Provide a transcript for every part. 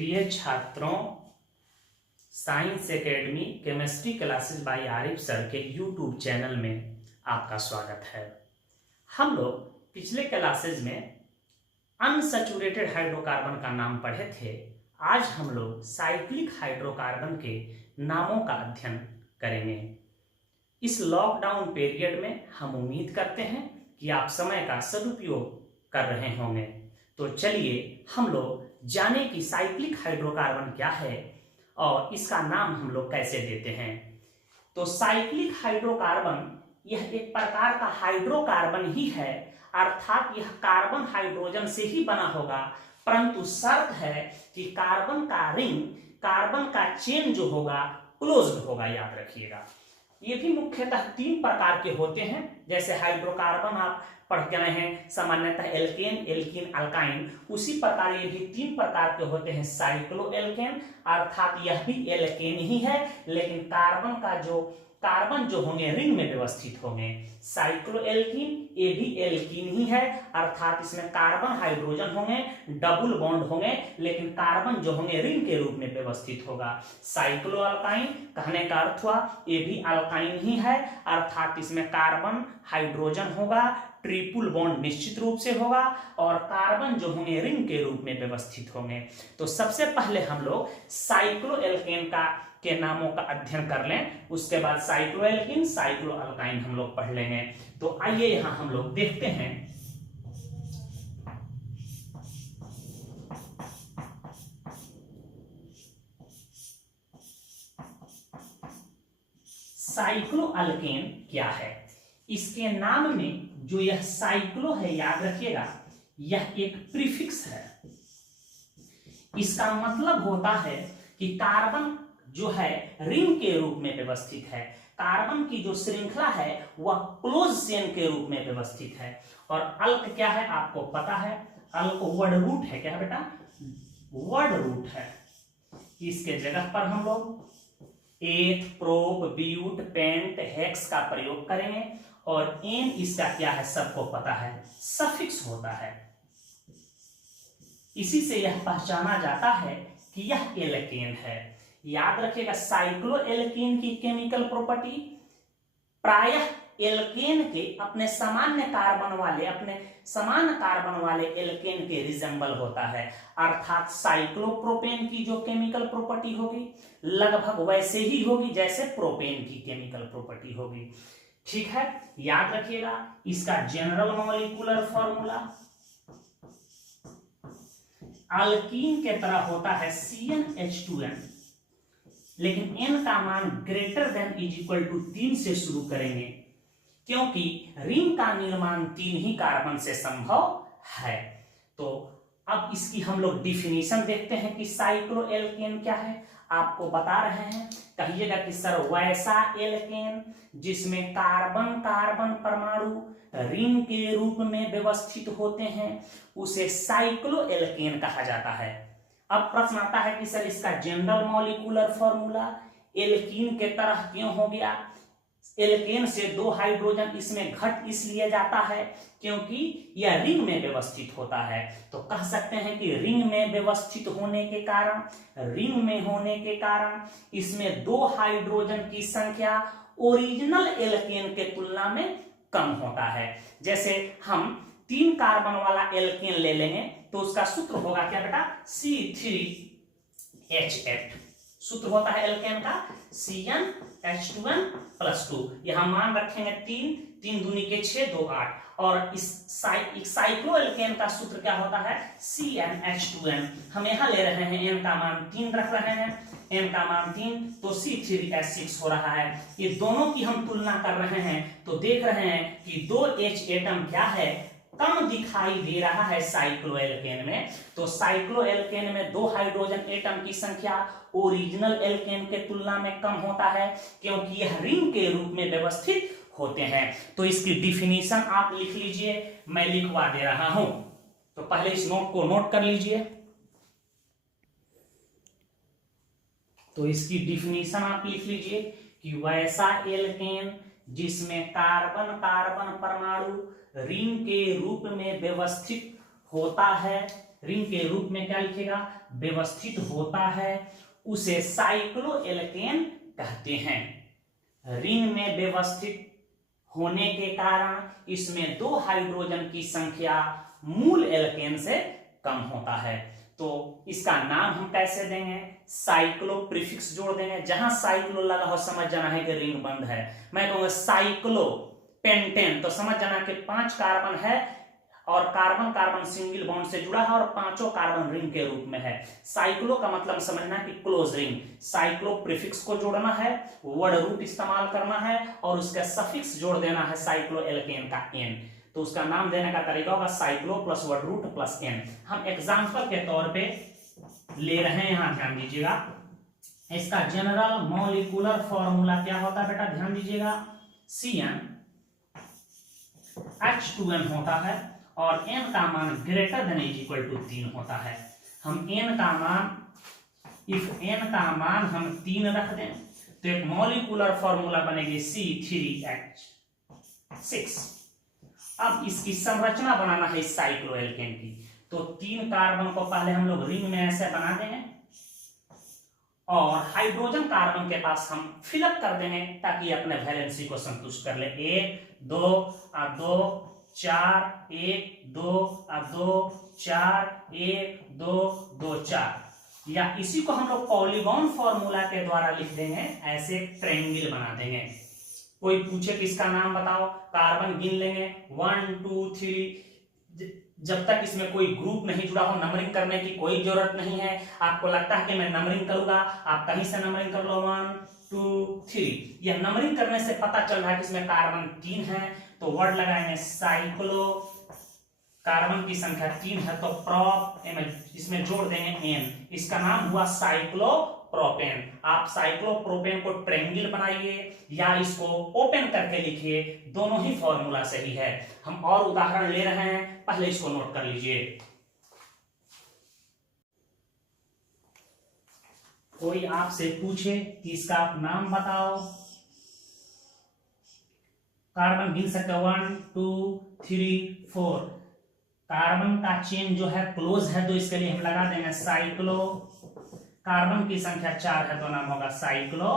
प्रिय छात्रों, science academy chemistry classes bye Arif sir के यूट्यूब चैनल में आपका स्वागत है। हम लोग पिछले क्लासेस में अनसैचुरेटेड हाइड्रोकार्बन का नाम पढ़े थे। आज हम लोग साइक्लिक हाइड्रोकार्बन के नामों का अध्ययन करेंगे। इस लॉकडाउन पीरियड में हम उम्मीद करते हैं कि आप समय का सदुपयोग कर रहे होंगे। तो चलिए हम लोग जाने कि साइक्लिक हाइड्रोकार्बन क्या है और इसका नाम हम लोग कैसे देते हैं। तो साइक्लिक हाइड्रोकार्बन यह एक प्रकार का हाइड्रोकार्बन ही है, अर्थात यह कार्बन हाइड्रोजन से ही बना होगा, परंतु शर्त है कि कार्बन का रिंग, कार्बन का चेन जो होगा क्लोज्ड होगा। याद रखिएगा, ये भी मुख्यतः तीन प्रकार के होते हैं। जैसे हाइड्रोकार्बन आप पढ़ गए हैं सामान्यतः एल्केन, एल्कीन, अल्काइन, उसी प्रकार ये भी तीन प्रकार के होते हैं। साइक्लो एल्केन अर्थात यह भी एल्केन ही है, लेकिन कार्बन जो होंगे रिंग में व्यवस्थित होंगे। साइक्लो एल्कीन ये भी एल्कीन ही है, अर्थात इसमें कार्बन हाइड्रोजन होंगे, डबल बॉन्ड होंगे, लेकिन कार्बन जो होंगे रिंग के रूप में व्यवस्थित होगा। साइक्लो अल्काइन कहने का अर्थ हुआ ये भी अल्काइन ही है, अर्थात इसमें कार्बन हाइड्रोजन होगा, ट्रिपल बॉन्ड निश्चित रूप से होगा और कार्बन जो होंगे रिंग के रूप में व्यवस्थित होंगे। तो सबसे पहले हम लोग साइक्लो एल्केन के नामों का अध्ययन कर लें, उसके बाद साइक्लो एल्कीन, साइक्लो अल्काइन हम लोग पढ़ लेंगे। तो आइए यहां हम लोग देखते हैं साइक्लो अल्केन क्या है। इसके नाम में जो यह साइक्लो है, याद रखिएगा, यह एक प्रीफिक्स है। इसका मतलब होता है कि कार्बन जो है रिंग के रूप में व्यवस्थित है, कार्बन की जो श्रृंखला है वह क्लोज चेन के रूप में व्यवस्थित है। और अल्क क्या है आपको पता है, अल्क वर्ड रूट है। क्या बेटा? वर्ड रूट है। इसके जगह पर हम लोग एथ, प्रोप, ब्यूट, पेंट, हेक्स का प्रयोग करेंगे और एन इसका क्या है सबको पता है, सफिक्स होता है। इसी से यह पहचाना जाता है कि यह एल्केन है। याद रखिएगा, साइक्लो एल्केन की केमिकल प्रॉपर्टी प्रायः एल्केन के अपने समान कार्बन वाले एल्केन के रिजेंबल होता है, अर्थात साइक्लोप्रोपेन की जो केमिकल प्रॉपर्टी होगी लगभग वैसे ही होगी जैसे प्रोपेन की केमिकल प्रॉपर्टी होगी। ठीक है, याद रखिएगा इसका जनरल मॉलिक्यूलर फॉर्मूला अल्कीन के तरह होता है CnH2n, लेकिन n का मान greater than is equal to 3 से शुरू करेंगे, क्योंकि रिंग का निर्माण 3 ही कार्बन से संभव है। तो अब इसकी हम लोग डिफिनीशन देखते हैं कि साइक्लो एल्केन क्या है। आपको बता रहे हैं, कहिएगा कि सर वैसा एल्केन जिसमें कार्बन कार्बन परमाणु रिंग के रूप में व्यवस्थित होते हैं उसे साइक्लो एल्केन कहा जाता है। अब प्रश्न आता है कि सर इसका जनरल मॉलिक्यूलर फॉर्मूला एल्कीन के तरह क्यों हो गया। एल्केन से 2 हाइड्रोजन इसमें घट इसलिए जाता है क्योंकि यह रिंग में व्यवस्थित होता है। तो कह सकते हैं कि रिंग में व्यवस्थित होने के कारण इसमें 2 हाइड्रोजन की संख्या ओरिजिनल एल्केन के तुलना में कम होता है। जैसे हम 3 कार्बन वाला एल्केन ले लेंगे तो उसका सूत्र होगा क्या बेटा, C3H8। सूत्र होता है एल्केन का CnH2n+2। यहां मान रखेंगे 3 दूनी के 6, 2 8। और इस साइक्लो एल्केन का सूत्र क्या होता है, CnH2n। हम यहां ले रहे हैं n का मान 3 रख रहे हैं, n का मान 3 तो C3H6 हो रहा है। ये दोनों की हम तुलना कर रहे हैं तो देख रहे हैं कि 2 H एटम क्या है, कम दिखाई दे रहा है साइक्लो एल्केन में। तो साइक्लो एल्केन में 2 हाइड्रोजन एटम की संख्या ओरिजिनल एल्केन के तुलना में कम होता है क्योंकि यह रिंग के रूप में व्यवस्थित होते हैं। तो इसकी डिफिनीशन आप लिख लीजिए, मैं लिखवा दे रहा हूं। तो पहले इस नोट को नोट कर लीजिए। तो इसकी डिफिनीशन आप लिख लीजिए कि वैसा एल्केन जिसमें कार्बन कार्बन परमाणु रिंग के रूप में व्यवस्थित होता है रिंग के रूप में क्या लिखेगा, व्यवस्थित होता है उसे साइक्लोएल्केन कहते हैं। रिंग में व्यवस्थित होने के कारण इसमें 2 हाइड्रोजन की संख्या मूल एल्केन से कम होता है। तो इसका नाम हम कैसे देंगे, साइक्लो प्रीफिक्स जोड़ देंगे। जहां साइक्लो लगा हो समझ जाना है कि रिंग बंद है। मैं कहूंगा साइक्लो पेंटेन, तो समझ जाना कि 5 कार्बन है और कार्बन कार्बन सिंगल बॉन्ड से जुड़ा है और 5 कार्बन रिंग के रूप में है। साइक्लो का मतलब समझना कि क्लोज रिंग। साइक्लो प्रीफिक्स को जोड़ना है, वर्ड रूट इस्तेमाल करना है और उसका सफिक्स जोड़ देना है साइक्लो एल्केन का एन। तो उसका नाम देने का तरीका होगा cyclo plus word root plus n. हम एग्जाम्पल के तौर पे ले रहे हैं, यहां ध्यान दीजिएगा। इसका जनरल मॉलिक्यूलर फॉर्मूला क्या होता है बेटा, ध्यान दीजिएगा, CnH2n होता है और n का मान greater than is equal to 3 होता है। हम n का मान, इफ n का मान हम 3 रख दें तो एक मॉलिक्यूलर फॉर्मूला बनेगी C3H6। अब इसकी संरचना बनाना है इस साइक्लोएल्केन की, तो 3 कार्बन को पहले हम लोग रिंग में ऐसे बना देंगे और हाइड्रोजन कार्बन के पास हम फिलअप कर देंगे ताकि अपने वैलेंसी को संतुष्ट कर ले। 1 2 2 4 1 2 2 4 1 2 2 4, या इसी को हम लोग पॉलीगॉन फॉर्मूला के द्वारा लिख देंगे, ऐसे ट्रायंगल बना देंगे। कोई पूछे कि इसका नाम बताओ, कार्बन गिन लेंगे 1 2 3, जब तक इसमें कोई ग्रुप नहीं जुड़ा हो नंबरिंग करने की कोई जरूरत नहीं है। आपको लगता है कि मैं नंबरिंग करूंगा, आप कहीं से नंबरिंग कर लो 1 2 3। यह नंबरिंग करने से पता चल रहा है कि इसमें कार्बन 3 है, तो वर्ड लगाएंगे साइक्लो, कार्बन की संख्या 3 है तो प्रोप, इसमें जोड़ देंगे n, इसका नाम हुआ साइक्लो प्रोपेन। आप साइक्लोप्रोपेन को ट्रायंगल बनाइए या इसको ओपन करके लिखिए, दोनों ही फॉर्मूला सही है। हम और उदाहरण ले रहे हैं, पहले इसको नोट कर लीजिए। कोई आपसे पूछे कि इसका आप नाम बताओ, कार्बन गिन सकते हो 1 2 3 4। कार्बन का चेन जो है क्लोज है तो इसके लिए हम लगा देंगे साइक्लो, कार्बन की संख्या 4 है तो नाम होगा साइक्लो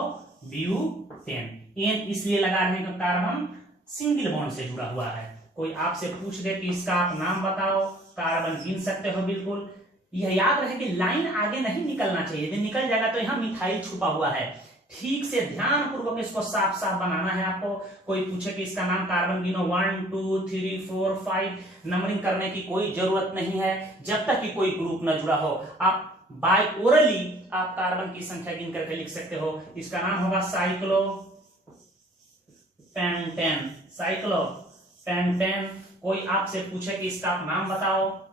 ब्यूटेन। एन इसलिए लगा रहे हैं कि कार्बन सिंगल बॉन्ड से जुड़ा हुआ है। कोई आपसे पूछ दे कि इसका आप नाम बताओ, कार्बन गिन सकते हो बिल्कुल। यह याद रहे कि लाइन आगे नहीं निकलना चाहिए, यदि निकल जाएगा तो यहाँ मिथाइल छुपा हुआ है। ठीक से ध्यान पूर्वक इसको साफ साफ बनाना है आपको। कोई पूछे कि इसका नाम, कार्बन गिनो 1 2 3 4 5, नंबरिंग करने की कोई जरूरत नहीं है जब तक कि कोई ग्रुप न जुड़ा हो। आप बाय ओरली आप कार्बन की संख्या गिन करके लिख सकते हो। इसका नाम होगा साइक्लो पेंटेन, साइक्लो पेंटेन। कोई आपसे पूछे कि इसका आप नाम बताओ,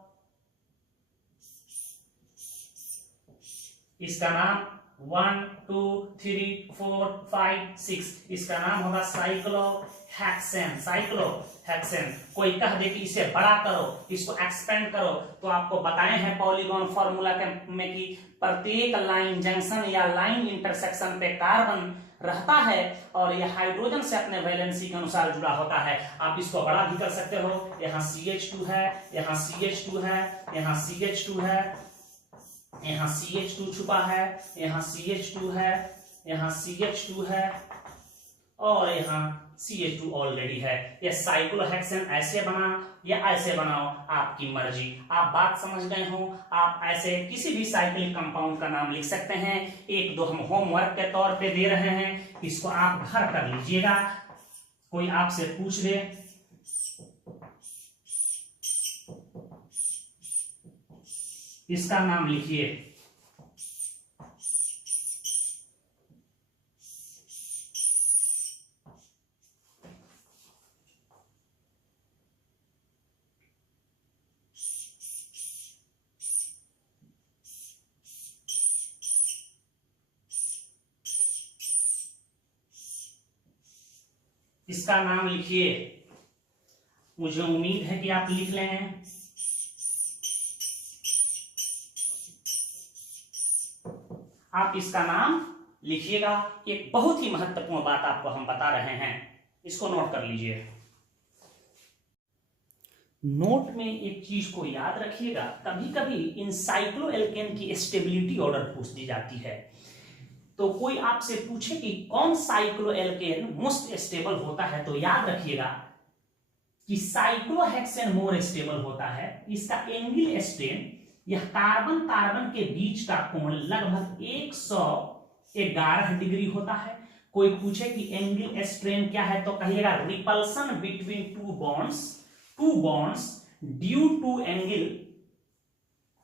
इसका नाम 1 2 3 4 5 6, इसका नाम होगा साइक्लो हेक्सेन, साइक्लो हेक्सेन। कोई कह दे कि इसे बड़ा करो, इसको एक्सपेंड करो, तो आपको बताए हैं पॉलीगॉन फॉर्मूला में कि प्रत्येक लाइन जंक्शन या लाइन इंटरसेक्शन पे कार्बन रहता है और यह हाइड्रोजन से अपने वैलेंसी के अनुसार जुड़ा होता है। आप इसको बड़ा भी कर सकते हो, यहाँ CH2 है, यहाँ CH2 है, यहाँ CH2 है, यहाँ CH2 छुपा है, यहाँ CH2 है, यहाँ CH2 है और यहाँ CH2 ऑलरेडी है। यह साइक्लोहेक्सेन ऐसे बना या ऐसे बनाओ, आपकी मर्जी। आप बात समझ गए हो। आप ऐसे किसी भी साइक्लिक कंपाउंड का नाम लिख सकते हैं। 1 2 हम होमवर्क के तौर पे दे रहे हैं, इसको आप घर कर लीजिएगा। कोई आपसे पूछ दे इसका नाम लिखिए, इसका नाम लिखिए। मुझे उम्मीद है कि आप लिख लेंगे। आप इसका नाम लिखिएगा। एक बहुत ही महत्वपूर्ण बात आपको हम बता रहे हैं, इसको नोट कर लीजिए। नोट में एक चीज को याद रखिएगा, कभी कभी इन साइक्लोएल्केन की स्टेबिलिटी ऑर्डर पूछ दी जाती है। तो कोई आपसे पूछे कि कौन साइक्लोएल्केन मोस्ट स्टेबल होता है, तो याद रखिएगा कि साइक्लोहेक्सेन मोर स्टेबल होता है। इसका एंगल स्ट्रेन, यह कार्बन कार्बन के बीच का कोण लगभग 111 डिग्री होता है। कोई पूछे कि एंगल स्ट्रेन क्या है, तो कहिएगा repulsion between two bonds due to angle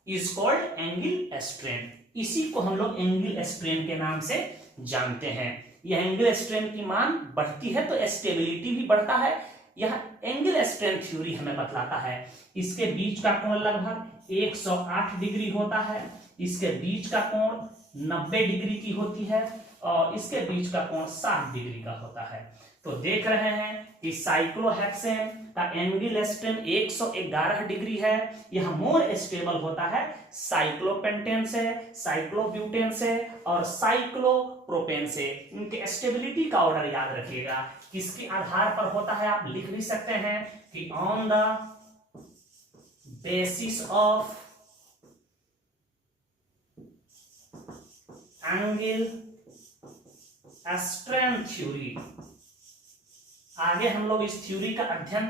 is called angle strain. इसी को हम लोग एंगल स्ट्रेन के नाम से जानते हैं। यह एंगल स्ट्रेन की मान बढ़ती है तो स्टेबिलिटी भी बढ़ता है। यह एंगल स्ट्रेन थ्योरी हमें बतलाता है इसके बीच का कोण लगभग 108 डिग्री होता है, इसके बीच का कोण 90 डिग्री की होती है और इसके बीच का कोण 60 डिग्री का होता है। तो देख रहे हैं कि साइक्लोहेक्सेन का एंगल स्ट्रेन 111 डिग्री है। यह मोर स्टेबल होता है साइक्लोपेंटेन से, साइक्लोब्यूटेन से और साइक्लोप्रोपेन से। इनके स्टेबिलिटी का ऑर्डर याद रखिएगा, किसके आधार पर होता है आप लिख भी सकते हैं कि on the basis of angle strain theory. आगे हम लोग इस थ्योरी का अध्ययन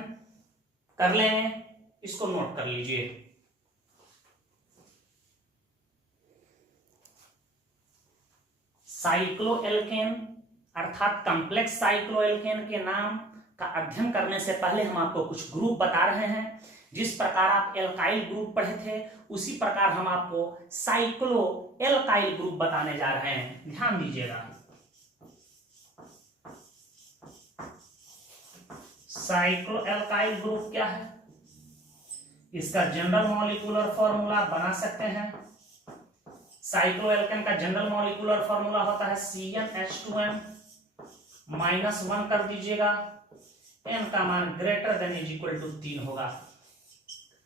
कर लेंगे, इसको नोट कर लीजिए। साइक्लोएल्केन अर्थात कॉम्प्लेक्स साइक्लोएल्केन के नाम का अध्ययन करने से पहले हम आपको कुछ ग्रुप बता रहे हैं। जिस प्रकार आप एल्काइल ग्रुप पढ़े थे उसी प्रकार हम आपको साइक्लोएल्काइल ग्रुप बताने जा रहे हैं, ध्यान दीजिएगा। साइक्लोएल्काइल ग्रुप क्या है, इसका जनरल मॉलिक्यूलर फॉर्मूला बना सकते हैं। साइक्लोएल्केन का जनरल मॉलिक्यूलर फॉर्मूला होता है CnH2n -1 कर दीजिएगा, n का मान greater than is equal to 3 होगा।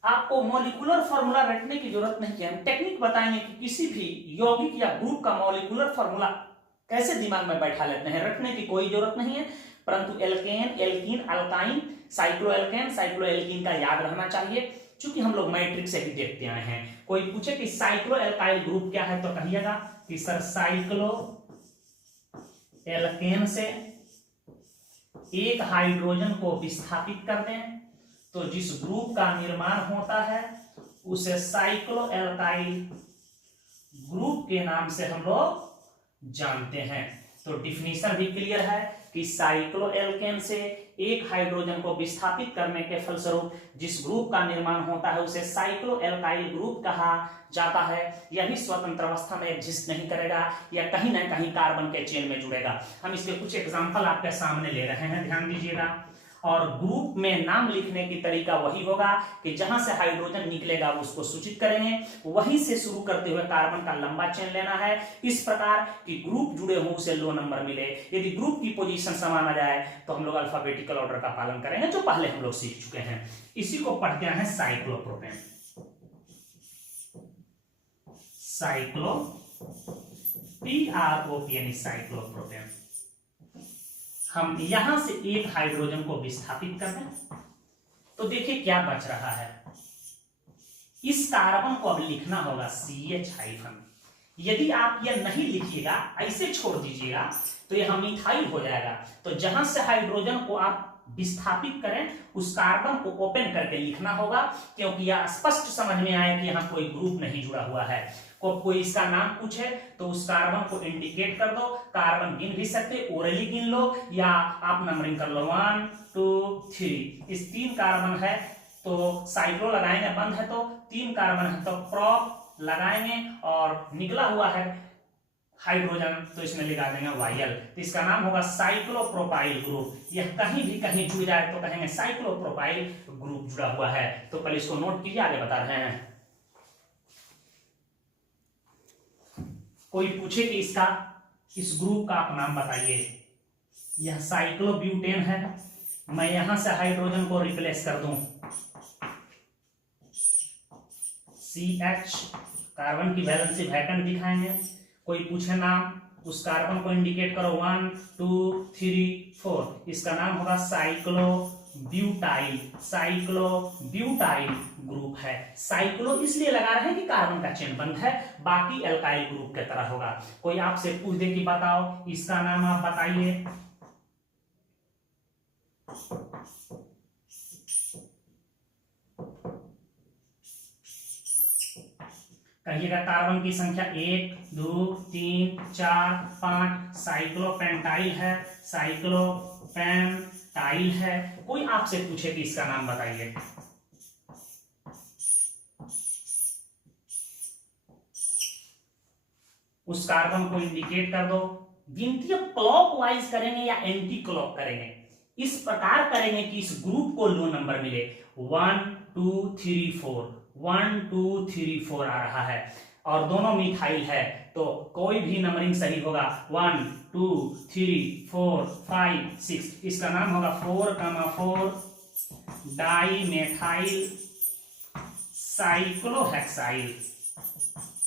आपको मॉलिक्यूलर फॉर्मूला रटने की जरूरत नहीं है, हम टेक्निक बताएंगे कि किसी भी यौगिक या ग्रुप का मॉलिक्यूलर फॉर्मूला कैसे दिमाग में बैठा लेते हैं। रटने की कोई जरूरत नहीं है, परंतु alkane, alkene, alkyne, cycloalkane, cycloalkene का याद रहना चाहिए, क्योंकि हम लोग मैट्रिक्स से भी देखते आए हैं। कोई पूछे कि साइक्लोएल्काइल ग्रुप क्या है, तो कहिएगा कि सर साइक्लोएल्केन से एक हाइड्रोजन को विस्थापित कर दें तो जिस ग्रुप का निर्माण होता है उसे साइक्लोएल्काइल ग्रुप के नाम से हम लोग जानते हैं। तो डिफिनीशन भी क्लियर है कि साइक्लोएल्केन से एक हाइड्रोजन को विस्थापित करने के फलस्वरूप जिस ग्रुप का निर्माण होता है उसे साइक्लोएल्काइल ग्रुप कहा जाता है। यह भी स्वतंत्र अवस्था में एग्जिस्ट नहीं करेगा या कहीं ना कहीं कार्बन के चेन में जुड़ेगा। हम इसके कुछ एग्जांपल आपके सामने ले रहे हैं, ध्यान दीजिएगा। और ग्रुप में नाम लिखने की तरीका वही होगा कि जहां से हाइड्रोजन निकलेगा उसको सूचित करेंगे, वहीं से शुरू करते हुए कार्बन का लंबा चेन लेना है, इस प्रकार कि ग्रुप जुड़े हो उसे लो नंबर मिले। यदि ग्रुप की पोजीशन समान आ जाए तो हम लोग अल्फाबेटिकल ऑर्डर का पालन करेंगे, जो पहले हम लोग सीख चुके हैं। इसी को पढ़ते हैं साइक्लोप्रोपेन। PROPN cyclopropane. हम यहां से एक हाइड्रोजन को विस्थापित कर दें तो देखिए क्या बच रहा है। इस कार्बन को अब लिखना होगा CH-। यदि आप यह नहीं लिखिएगा, ऐसे छोड़ दीजिएगा तो यह मिथाइल हो जाएगा। तो जहां से हाइड्रोजन को आप विस्थापित करें उस कार्बन को ओपन करके लिखना होगा, क्योंकि यह स्पष्ट समझ में आए कि यहाँ कोई ग्रुप नहीं जुड़ा हुआ है। कोई इसका नाम पूछे तो उस कार्बन को इंडिकेट कर दो। कार्बन गिन भी सकते, ओरली गिन लो या आप नंबरिंग कर लो 1 2 3। इस 3 कार्बन है तो साइक्लो लगाएंगे, बंद है तो 3 कार्बन है तो प्रोप लगाएंगे और निकला हुआ है हाइड्रोजन तो इसमें लगा देंगे YL। तो इसका नाम होगा साइक्लोप्रोपाइल ग्रुप। यह कहीं भी कहीं जुड़ जाए तो कहेंगे साइक्लोप्रोपाइल ग्रुप जुड़ा हुआ है। तो पहले इसको नोट कीजिए, आगे बता रहे हैं। कोई पूछे कि इस ग्रुप का आप नाम बताइए, यह साइक्लोब्यूटेन है। मैं यहां से हाइड्रोजन को रिप्लेस कर दूं CH, कार्बन की वैलेंसी वैकेंट दिखाएंगे। कोई पूछे नाम, उस कार्बन को इंडिकेट करो 1 2 3 4। इसका नाम होगा cyclo butyl, cyclo butyl group है। साइक्लो इसलिए लगा रहे हैं कि कार्बन का चेन बंद है, बाकी एल्काइल ग्रुप की तरह होगा। कोई आपसे पूछ दे कि बताओ इसका नाम आप बताइए, कहिएगा कार्बन की संख्या 1 2 3 4 5, साइक्लोपेंटाइल है, साइक्लोपेंटाइल है। कोई आपसे पूछे कि इसका नाम बताइए, उस कार्बन को इंडिकेट कर दो। गिनती क्लॉकवाइज करेंगे या एंटी क्लॉक करेंगे, इस प्रकार करेंगे कि इस ग्रुप को लो नंबर मिले। 1 2 3 4, 1 2 3 4 आ रहा है और दोनों मिथाइल है, तो कोई भी नंबरिंग सही होगा। 1 2 3 4 5 6, इसका नाम होगा 4,4 डाई मेथाइल साइक्लोहेक्साइल।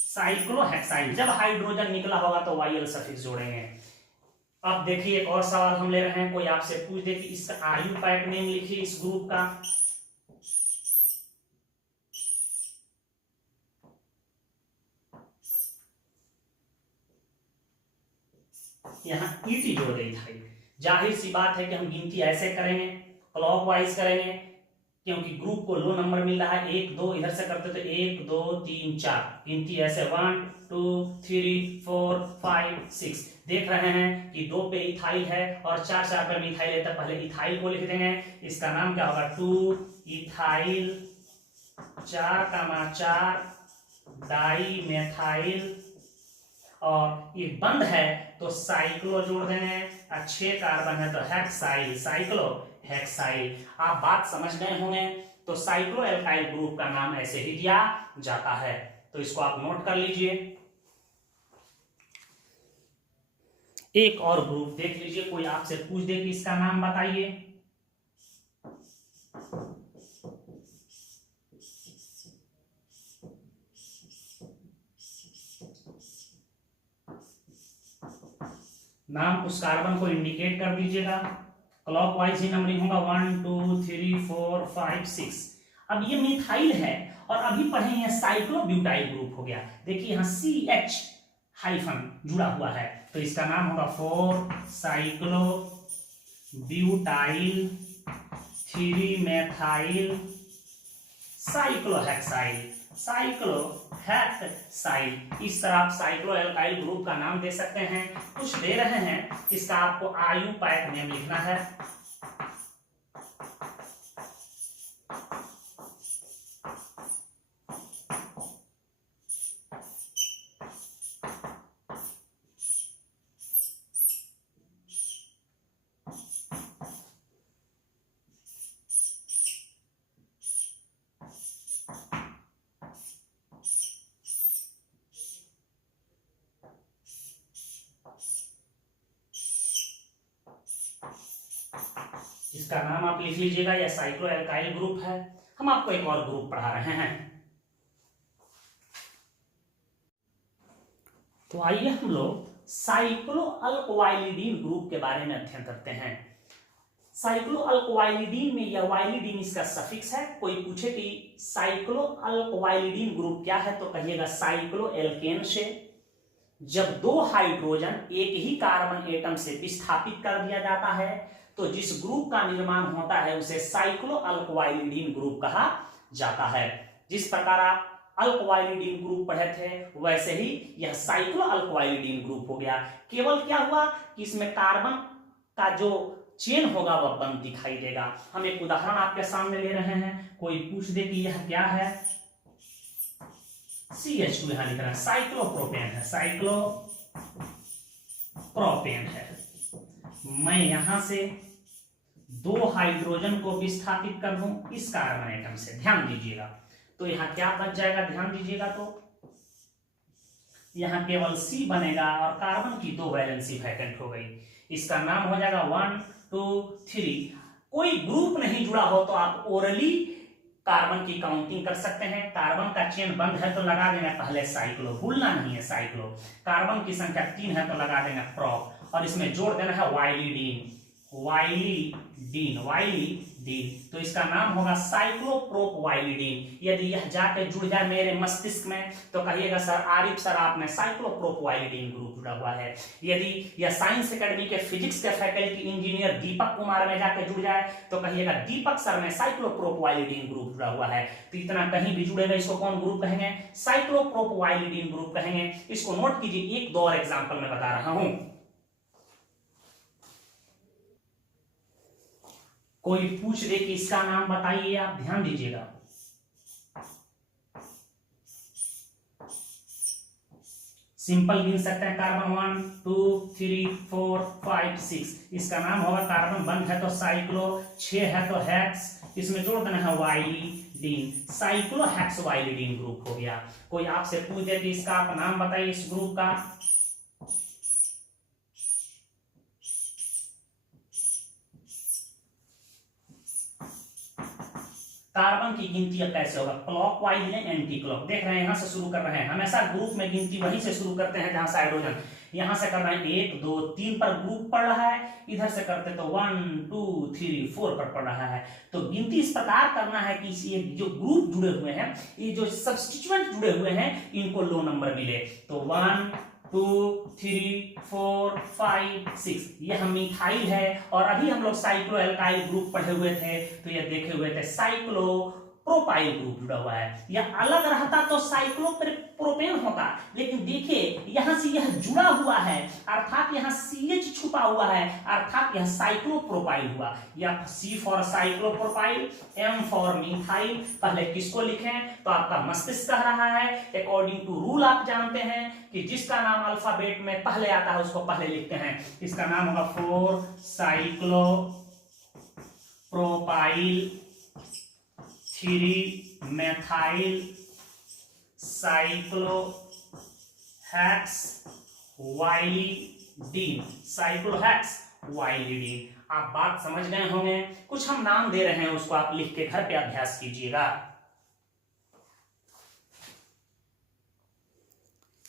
साइक्लोहेक्साइल, जब हाइड्रोजन निकला होगा तो वाई सफिक्स जोड़ेंगे। अब देखिए एक और सवाल हम ले रहे हैं, कोई आपसे पूछ दे कि इसका आयुपैक नेम लिखिए इस ग्रुप का। यहां ईटी जोड़ गई था। जाहिर सी बात है कि हम गिनती ऐसे करेंगे, क्लॉकवाइज करेंगे, क्योंकि ग्रुप को लो नंबर मिल रहा है। 1 2 इधर से करते तो 1 2 3 4, गिनती ऐसे 1 2 3 4 5 6। देख रहे हैं कि 2 पे इथाइल है और 4 4 पे मिथाइल है, तो पहले इथाइल को लिख देंगे। इसका नाम क्या होगा, 2 इथाइल 4,4 डाई मेथाइल, और ये बंद है तो साइक्लो जोड़ देंगे। 6 कार्बन है तो हेक्साइल, साइक्लो हेक्साइल। आप बात समझ गए होंगे। तो साइक्लो एल्काइल ग्रुप का नाम ऐसे ही दिया जाता है, तो इसको आप नोट कर लीजिए। एक और ग्रुप देख लीजिए, कोई आपसे पूछ दे कि इसका नाम बताइए, नाम उस कार्बन को इंडिकेट कर दीजिएगा। क्लॉकवाइज ही नंबरिंग होगा, 1 2 3 4 5 6। अब ये मिथाइल है और अभी पढ़े साइक्लोब्यूटाइल ग्रुप हो गया। देखिए यहाँ CH हाइफन जुड़ा हुआ है, तो इसका नाम होगा 4 cyclo butyl 3 methyl cyclohexyl, cyclohexyl. इस तरह आप साइक्लो एल्काइल ग्रुप का नाम दे सकते हैं। कुछ दे रहे हैं, इसका आपको आयुपैक नेम लिखना है। इसका नाम आप लिख लीजिएगा, यह साइक्लो एल्काइल ग्रुप है। हम आपको एक और ग्रुप पढ़ा रहे हैं, तो आइए हम लोग साइक्लो अल्कोवाइलिडीन ग्रुप के बारे में अध्ययन करते हैं। साइक्लो अल्कोवाइलिडीन में यह वाइलिडीन इसका सफिक्स है। कोई पूछे कि साइक्लो अल्कोवाइलिडीन ग्रुप क्या है, तो कहिएगा साइक्लो एल्केन से जब 2 हाइड्रोजन एक ही कार्बन एटम से विस्थापित कर दिया जाता है तो जिस ग्रुप का निर्माण होता है उसे साइक्लो अल्कोवाइलिडीन ग्रुप कहा जाता है। जिस प्रकार आप अल्कोवाइलिडीन ग्रुप पढ़े थे वैसे ही यह साइक्लो अल्कोवाइलिडीन ग्रुप हो गया। केवल क्या हुआ कि इसमें कार्बन का जो चेन होगा वह बंद दिखाई देगा। हम एक उदाहरण आपके सामने ले रहे हैं। कोई पूछ दे कि यह क्या है, CH2 यहां लिख रहा है, साइक्लोप्रोपेन है, साइक्लोप्रोपेन है। मैं यहां से 2 हाइड्रोजन को विस्थापित कर दूं इस कार्बन एटम से, ध्यान दीजिएगा। तो यहां क्या बच जाएगा, ध्यान दीजिएगा। तो यहां केवल C बनेगा और कार्बन की 2 वैलेंसी वैकेंट हो गई। इसका नाम हो जाएगा 1 2 3। कोई ग्रुप नहीं जुड़ा हो तो आप ओरली कार्बन की काउंटिंग कर सकते हैं। कार्बन का चेन बंद है तो लगा देना पहले साइक्लो, भूलना नहीं है साइक्लो। कार्बन की संख्या 3 है तो लगा देना प्रोप, और इसमें जोड़ देना है वाइलिडीन। वाइलिडीन, तो इसका नाम होगा साइक्लोप्रोपवाइलिडीन। यदि यह जाके जुड़ जाए मेरे मस्तिष्क में तो कहिएगा सर आरिफ सर आप में साइक्लोप्रोपवाइलिडीन ग्रुप जुड़ा हुआ है। यदि यह साइंस एकेडमी के फिजिक्स के फैकल्टी इंजीनियर दीपक कुमार में जाके जुड़ जाए तो कहिएगा दीपक सर में साइक्लोप्रोपवाइलिडीन ग्रुप जुड़ा हुआ है। तो इतना कहीं भी जुड़ेगा इसको कौन ग्रुप कहेंगे? साइक्लोप्रोपवाइलिडीन ग्रुप कहेंगे। इसको नोट कीजिए, एक दो और एग्जाम्पल में बता रहा हूं। कोई पूछ दे कि इसका नाम बताइए, आप ध्यान दीजिएगा। सिंपल गिन सकते हैं, कार्बन 1 2 3 4 5 6। इसका नाम होगा कार्बन 1 है तो साइक्लो, 6 है तो हेक्स, इसमें जोड़ देना है वाइलिडीन, साइक्लो हेक्स वाइलिडीन ग्रुप हो गया। कोई आपसे पूछ दे कि इसका आप नाम बताइए इस ग्रुप का, कार्बन की गिनती अब कैसे होगा? क्लॉकवाइज या एंटी क्लॉक? देख रहे हैं यहां से शुरू कर रहे हैं, हमेशा ग्रुप में गिनती वहीं से शुरू करते हैं जहां से हाइड्रोजन, यहां से कर रहे हैं 1 2 3 पर ग्रुप पड़ रहा है, इधर से करते तो 1 2 3 4 पर पड़ रहा है। तो गिनती इस प्रकार करना है कि ये जो ग्रुप जुड़े हुए हैं, ये जो सब्स्टिट्यूएंट जुड़े हुए हैं, इनको लो नंबर मिले। तो 1 2 3 4 5 6 यह मिथाइल है। और अभी हम लोग साइक्लो एल्काइल ग्रुप पढ़े हुए थे तो यह देखे हुए थे साइक्लो प्रोपाइल ग्रुप जुड़ा हुआ है। यह अलग रहता तो साइक्लो प्रोपेन होता, लेकिन देखिए यहां से यह जुड़ा हुआ है अर्थात यहां CH छुपा हुआ है अर्थात यह साइक्लोप्रोपाइल हुआ। यह C for cyclopropyl, M for methyl. पहले किसको लिखें तो आपका मस्तिष्क कह रहा है, अकॉर्डिंग टू रूल आप जानते हैं कि जिसका नाम अल्फाबेट में पहले आता है उसको पहले लिखते हैं। इसका नाम होगा 4 साइक्लोप्रोपाइल 3 मेथाइल साइक्लोहेक्स वाइलिडीन, साइक्लोहेक्स वाइलिडीन। आप बात समझ गए होंगे। कुछ हम नाम दे रहे हैं उसको आप लिख के घर पे अभ्यास कीजिएगा।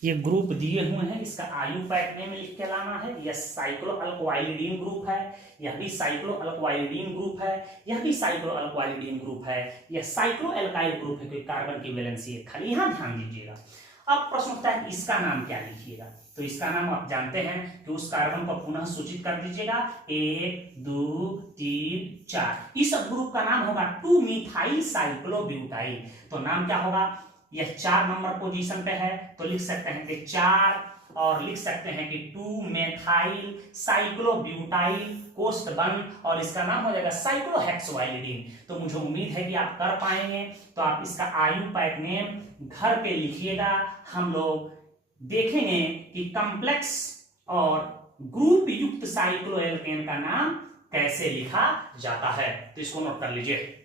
ये ग्रुप दिए हुए हैं, इसका IUPAC में लिख के लाना है। यह साइक्लो अल्कोवाइलिडीन ग्रुप है, यह भी साइक्लो अल्कोवाइलिडीन ग्रुप है, यह भी साइक्लो अल्कोवाइलिडीन ग्रुप है, यह साइक्लो एल्काइल ग्रुप है क्योंकि कार्बन की वैलेंसी है खाली। यहां ध्यान दीजिएगा। अब प्रश्न उठता है इसका नाम क्या लिखिएगा? तो इसका नाम आप जानते हैं कि उस कार्बन को पुनः सूचित कर दीजिएगा 1 2 3 4। इस ग्रुप का नाम होगा 2 मिथाइल साइक्लोब्यूटाइल। तो नाम क्या होगा? यह 4 नंबर पोजीशन पे है तो लिख सकते हैं कि 4, और लिख सकते हैं कि 2 मेथाइल साइक्लोब्यूटाइल कोष्ठ बंद, और इसका नाम हो जाएगा साइक्लोहेक्सवाइलिडीन। तो मुझे उम्मीद है कि आप कर पाएंगे। तो आप इसका IUPAC नेम घर पे लिखिएगा। हम लोग देखेंगे कि कॉम्प्लेक्स और ग्रुप युक्त साइक्लोएल्केन का नाम कैसे लिखा जाता है। तो इसको नोट कर लीजिए।